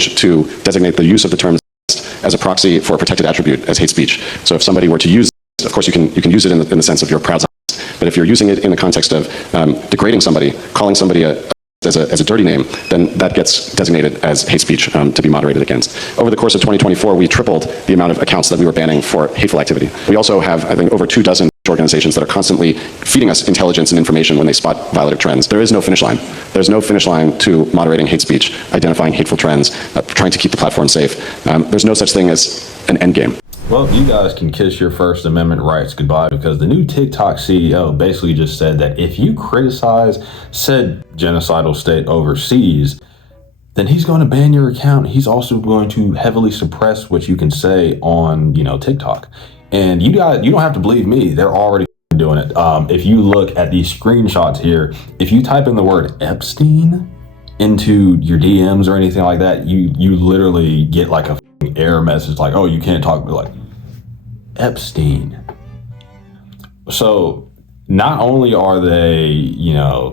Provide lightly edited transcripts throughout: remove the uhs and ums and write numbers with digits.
change to designate the use of the term as a proxy for a protected attribute as hate speech. So if somebody were to use, of course you can use it in the sense of your proud Zionist, but if you're using it in the context of degrading somebody, calling somebody as a dirty name, then that gets designated as hate speech to be moderated against. Over the course of 2024, we tripled the amount of accounts that we were banning for hateful activity. We also have, I think, over 24 organizations that are constantly feeding us intelligence and information when they spot violative trends. There is no finish line. There's no finish line to moderating hate speech, identifying hateful trends, trying to keep the platform safe. There's no such thing as an end game. Well, you guys can kiss your First Amendment rights goodbye, because the new TikTok CEO basically just said that if you criticize said genocidal state overseas, then he's going to ban your account. He's also going to heavily suppress what you can say on, TikTok. And you don't have to believe me. They're already doing it. If you look at these screenshots here, if you type in the word Epstein into your DMs or anything like that, you literally get like a error message like, oh, you can't talk, like Epstein. So not only are they,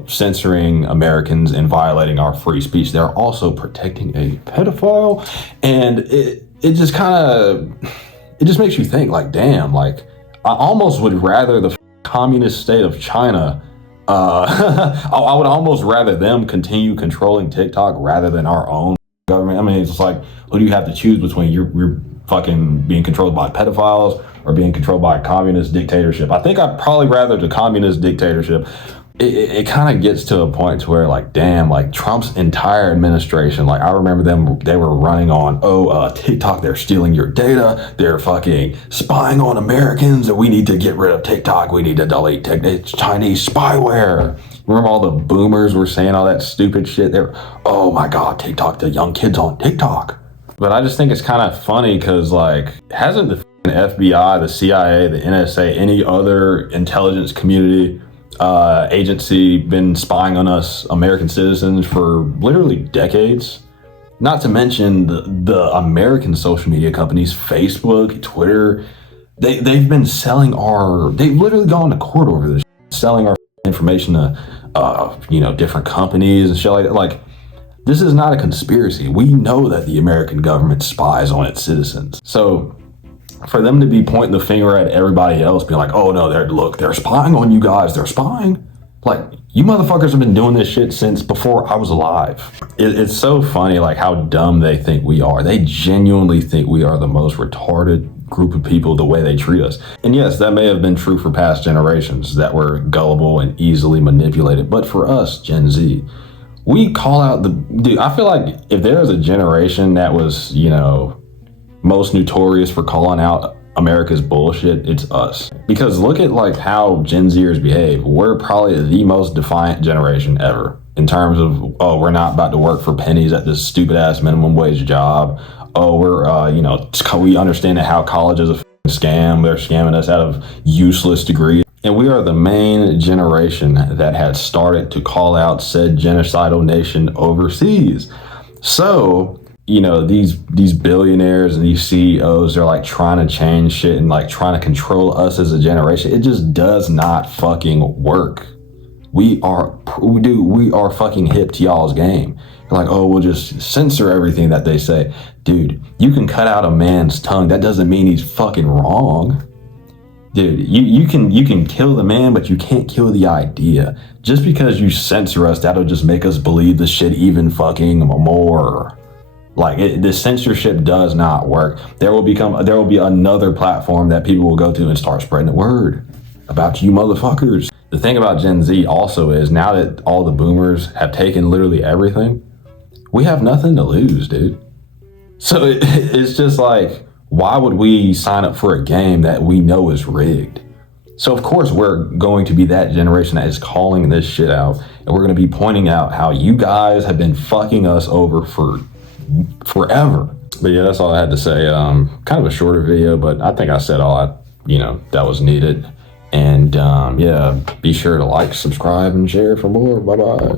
censoring Americans and violating our free speech, they're also protecting a pedophile. And it just makes you think, like, damn, like, I almost would rather the communist state of China, I would almost rather them continue controlling TikTok rather than our own government. I mean, it's like, who do you have to choose between? You're fucking being controlled by pedophiles or being controlled by a communist dictatorship. I think I'd probably rather the communist dictatorship. It kind of gets to a point to where, like, damn, like Trump's entire administration, like I remember they were running on, TikTok, they're stealing your data, they're fucking spying on Americans, and we need to get rid of TikTok, we need to delete TikTok, it's Chinese spyware. Remember all the boomers were saying all that stupid shit? They're, oh my God, TikTok, the young kids on TikTok. But I just think it's kind of funny because, like, hasn't the FBI, the CIA, the NSA, any other intelligence community agency been spying on us American citizens for literally decades? Not to mention the American social media companies, Facebook, Twitter, they've been selling they've literally gone to court over this, selling our information to different companies and shit like that. Like, this is not a conspiracy. We know that the American government spies on its citizens. So for them to be pointing the finger at everybody else, being like, oh no, they're spying on you guys, they're spying. Like, you motherfuckers have been doing this shit since before I was alive. It's so funny, like, how dumb they think we are. They genuinely think we are the most retarded group of people the way they treat us. And yes, that may have been true for past generations that were gullible and easily manipulated. But for us, Gen Z, we call out dude, I feel like if there was a generation that was, most notorious for calling out America's bullshit, it's us. Because look at, like, how Gen Zers behave. We're probably the most defiant generation ever in terms of, oh, we're not about to work for pennies at this stupid ass minimum wage job. Oh, we're, we understand that how college is a scam. They're scamming us out of useless degrees. And we are the main generation that had started to call out said genocidal nation overseas. So, these billionaires and these CEOs are, like, trying to change shit and, like, trying to control us as a generation. It just does not fucking work. We are fucking hip to y'all's game. You're like, oh, we'll just censor everything that they say. Dude, you can cut out a man's tongue. That doesn't mean he's fucking wrong. Dude, you can kill the man, but you can't kill the idea. Just because you censor us, that'll just make us believe the shit even fucking more. Like, the censorship does not work. There will be another platform that people will go to and start spreading the word about you motherfuckers. The thing about Gen Z also is, now that all the boomers have taken literally everything, we have nothing to lose, dude. So it's just like, why would we sign up for a game that we know is rigged? So of course we're going to be that generation that is calling this shit out, and we're going to be pointing out how you guys have been fucking us over for forever. But yeah, that's all I had to say. Kind of a shorter video, but I think I said all that was needed. And yeah, be sure to like, subscribe, and share for more. Bye bye.